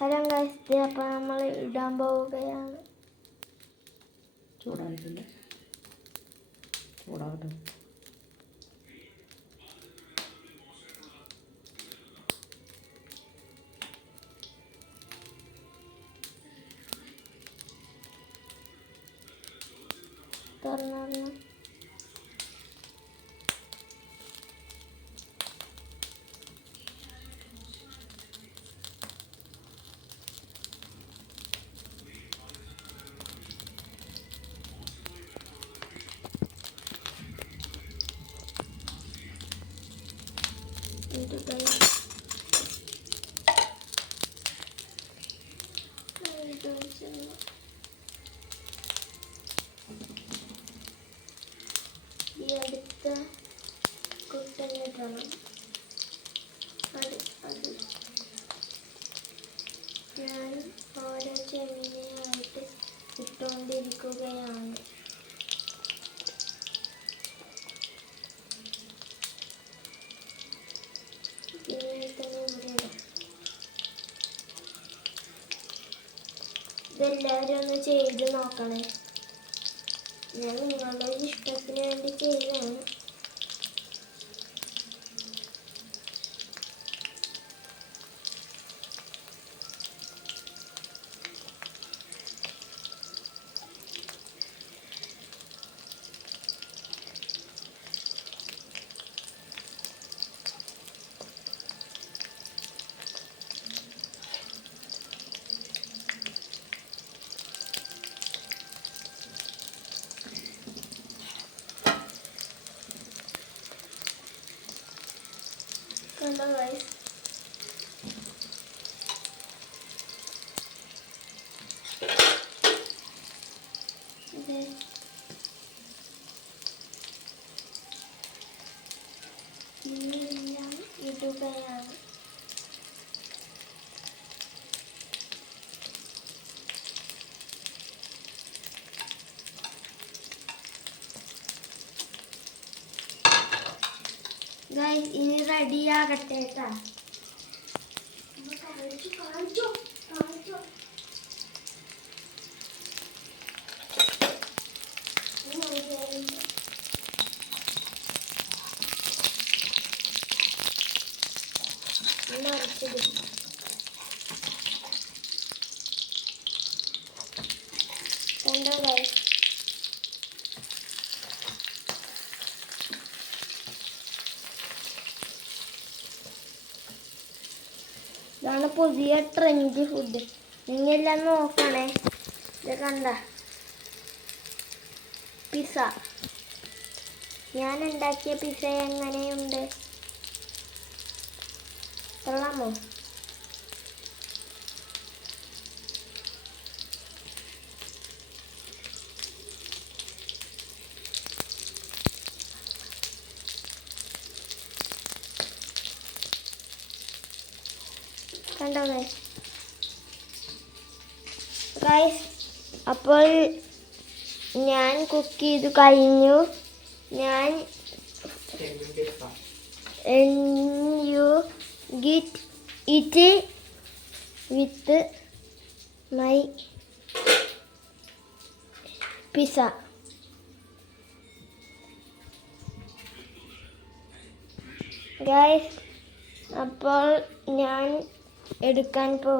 Hello guys, അപ്പോൾ നമ്മൾ ഇടാൻ പോവുകയാണ്. ചൂടായിട്ടുണ്ട്, ചൂടാകട്ടെ. തുറന്നു ഇത് ഈ അടുത്ത കുട്ടനിടണം. അത് ഞാൻ ഓരോ ചെമ്മീനായിട്ട് ഇട്ടുകൊണ്ടിരിക്കുകയാണ്. ഇതെല്ലാവരും ഒന്ന് ചെയ്ത് നോക്കണേ. ഞാൻ നിങ്ങളുടെ ഇഷ്ടത്തിന് വേണ്ടി ചെയ്തതാണ്. കണ്ടോ ഗൈസ്, ഇതെല്ലാം ഇടുകയാണ്. ഗൈസ്, ഇനി റെഡിയാകട്ടെ കേട്ടോ. കണ്ടോ ഗൈസ്, ഇതാണ് പുതിയ ട്രെൻഡ് ഫുഡ്. നിങ്ങളെല്ലാം നോക്കണേ. ഇത് കണ്ട പിസ്സ. ഞാൻ ഉണ്ടാക്കിയ പിസ്സ എങ്ങനെയുണ്ട്? കൊള്ളാമോ? കണ്ടോ ഗൈസ്? അപ്പോൾ ഞാൻ കുക്ക് ചെയ്ത് കഴിഞ്ഞു. you get it with my pizza. Guys, അപ്പോൾ ഞാൻ എടുക്കാൻ പോകും.